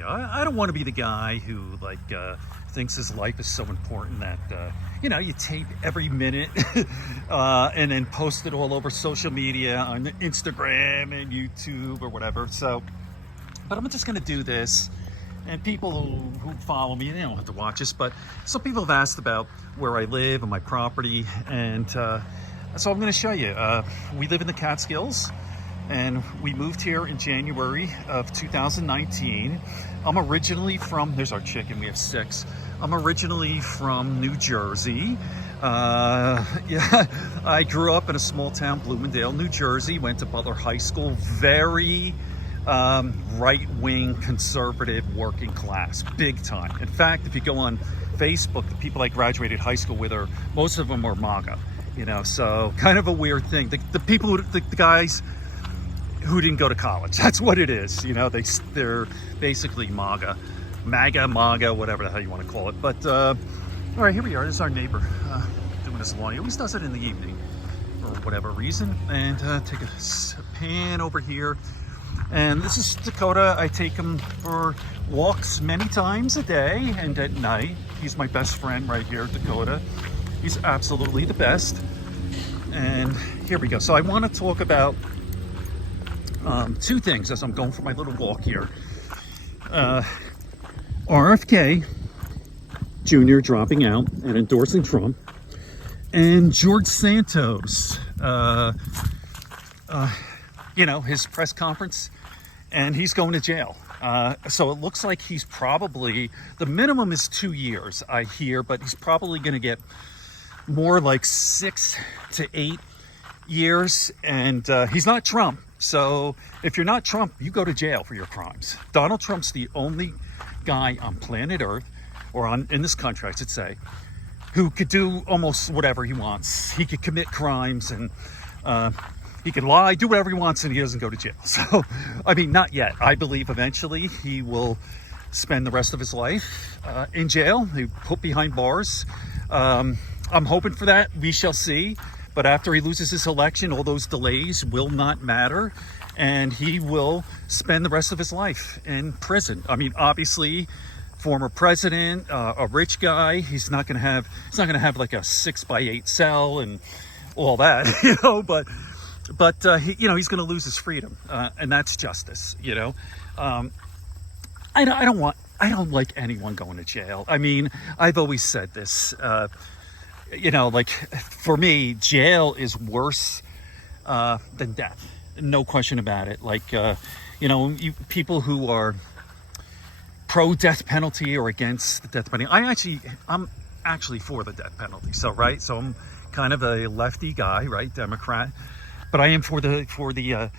media. I don't want to be the guy who thinks his life is so important that you tape every minute and then post it all over social media on Instagram and YouTube or whatever. So, but I'm just going to do this. And people who follow me, they don't have to watch this, but some people have asked about where I live and my property, and so I'm going to show you. We live in the Catskills, and we moved here in January of 2019. I'm originally from, there's our chicken, we have 6. I'm originally from New Jersey. Yeah, I grew up in a small town, Bloomingdale, New Jersey, went to Butler High School, very right-wing, conservative, working class, big time. In fact, if you go on Facebook, the people I graduated high school with most of them are MAGA, so kind of a weird thing. The people, the guys who didn't go to college, that's what it is, they're basically MAGA, whatever the hell you want to call it. But all right, here we are. This is our neighbor doing his lawn. He always does it in the evening for whatever reason. And take a pan over here. And this is Dakota. I take him for walks many times a day and at night. He's my best friend right here, Dakota. He's absolutely the best. And here we go. So I want to talk about 2 things as I'm going for my little walk here. RFK Jr. dropping out and endorsing Trump, and George Santos, his press conference, and he's going to jail. So it looks like he's probably, the minimum is 2 years, I hear, but he's probably going to get more like 6 to 8 years. And he's not Trump. So if you're not Trump, you go to jail for your crimes. Donald Trump's the only guy on planet Earth, or in this country, I should say, who could do almost whatever he wants. He could commit crimes and he can lie, do whatever he wants, and he doesn't go to jail. So, I mean, not yet. I believe eventually he will spend the rest of his life in jail. He put behind bars. I'm hoping for that. We shall see. But after he loses his election, all those delays will not matter, and he will spend the rest of his life in prison. I mean, obviously, former president, a rich guy. He's not going to have like a 6x8 cell and all that, But he's going to lose his freedom, and that's justice. I don't like anyone going to jail. I mean, I've always said this. For me, jail is worse than death. No question about it. People who are pro death penalty or against the death penalty. I'm actually for the death penalty. So I'm kind of a lefty guy, right, Democrat. But I am for the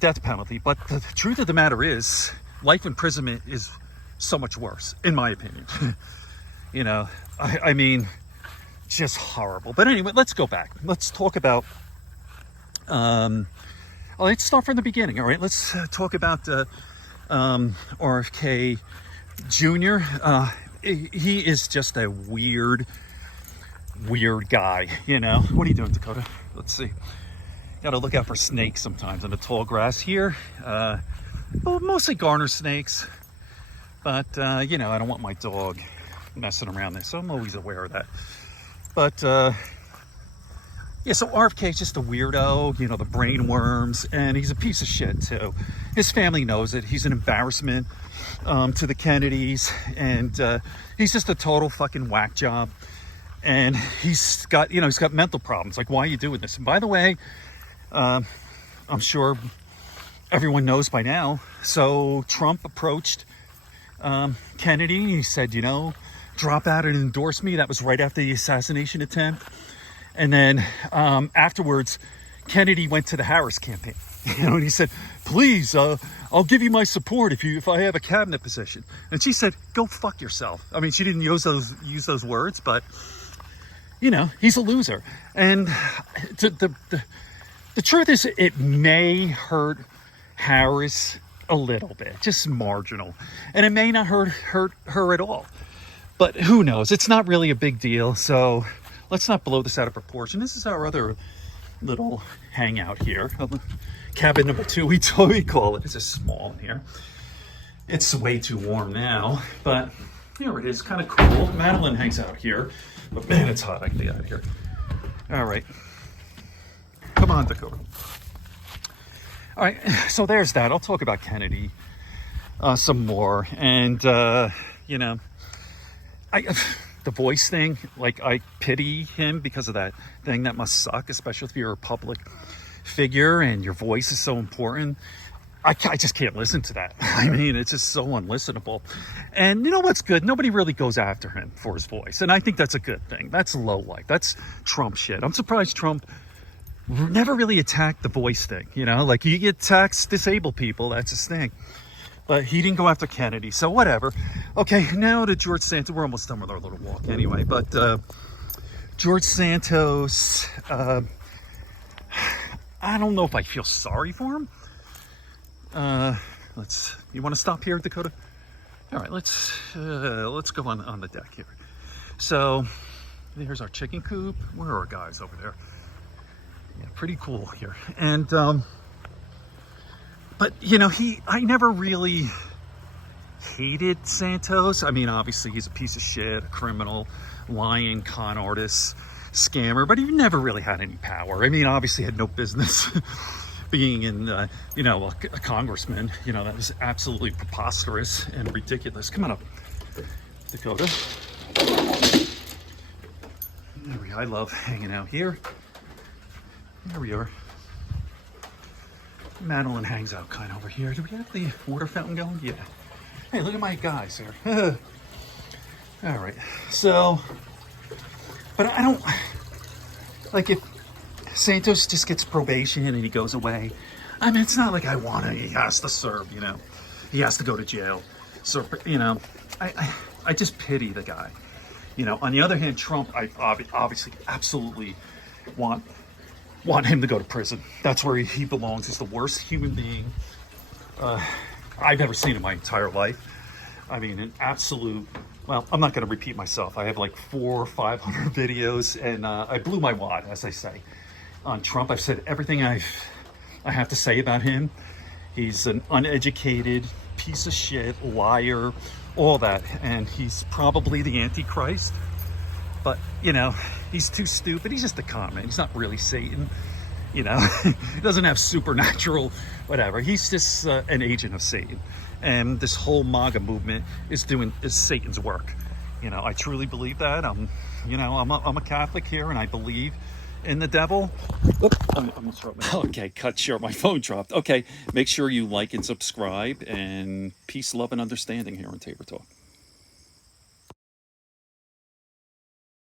death penalty. But the truth of the matter is, life imprisonment is so much worse, in my opinion. I mean, just horrible. But anyway, let's go back. Let's talk about. Let's start from the beginning. All right, let's talk about RFK Jr. He is just a weird guy. What are you doing, Dakota? Let's see. Got to look out for snakes sometimes in the tall grass here. Mostly garter snakes. But, I don't want my dog messing around this, so I'm always aware of that. But, so RFK is just a weirdo, the brain worms, and he's a piece of shit, too. His family knows it. He's an embarrassment to the Kennedys, and he's just a total fucking whack job. And he's got mental problems. Like, why are you doing this? And by the way, I'm sure everyone knows by now. So Trump approached Kennedy. He said, drop out and endorse me. That was right after the assassination attempt. And then afterwards, Kennedy went to the Harris campaign. And he said, please, I'll give you my support if I have a cabinet position. And she said, go fuck yourself. I mean, she didn't use those words, but he's a loser. And the truth is, it may hurt Harris a little bit, just marginal, and it may not hurt her at all. But who knows? It's not really a big deal. So let's not blow this out of proportion. This is our other little hangout here. Cabin number 2, we call it. It's a small in here. It's way too warm now, but here it is, kind of cool. Madeline hangs out here, but man, it's hot. I can get out of here. All right. Come on, Dakota. All right, so there's that. I'll talk about Kennedy some more. And, you know, the voice thing, like, I pity him because of that thing. That must suck, especially if you're a public figure and your voice is so important. I just can't listen to that. I mean, it's just so unlistenable. And you know what's good? Nobody really goes after him for his voice. And I think that's a good thing. That's low life. That's Trump shit. I'm surprised Trump never really attacked the voice thing. You know, like, he attacks disabled people. That's his thing. But he didn't go after Kennedy. So whatever. Okay, now to George Santos. We're almost done with our little walk anyway. But George Santos, I don't know if I feel sorry for him. You want to stop here, Dakota? All right, let's go on the deck here. So there's our chicken coop. Where are our guys over there? Yeah, pretty cool here. And but you know, I never really hated Santos. I mean, obviously he's a piece of shit, a criminal, lying con artist, scammer, but he never really had any power. I mean, obviously had no business being in, you know, a congressman. You know, that was absolutely preposterous and ridiculous. Come on up, Dakota. There we go. I love hanging out here. There we are. Madeline hangs out kind of over here. Do we have the water fountain going? Yeah. Hey, look at my guys here. All right. So, but I don't, like, if Santos just gets probation and he goes away, I mean, it's not like he has to serve, you know, he has to go to jail. So, you know, I just pity the guy. You know, on the other hand, Trump, I obviously absolutely want him to go to prison. That's where he belongs. He's the worst human being I've ever seen in my entire life. I mean, an absolute, well, I'm not going to repeat myself. I have like 400 or 500 videos, and I blew my wad, as I say. On Trump, I've said everything I have to say about him. He's an uneducated piece of shit, liar, all that. And he's probably the Antichrist. But, you know, he's too stupid. He's just a con man. He's not really Satan. You know, he doesn't have supernatural, whatever. He's just an agent of Satan. And this whole MAGA movement is Satan's work. You know, I truly believe that. I'm a Catholic here, and I believe in the devil. Okay, cut short. My phone dropped. Okay, make sure you like and subscribe, and peace, love, and understanding here on Tabor Talk.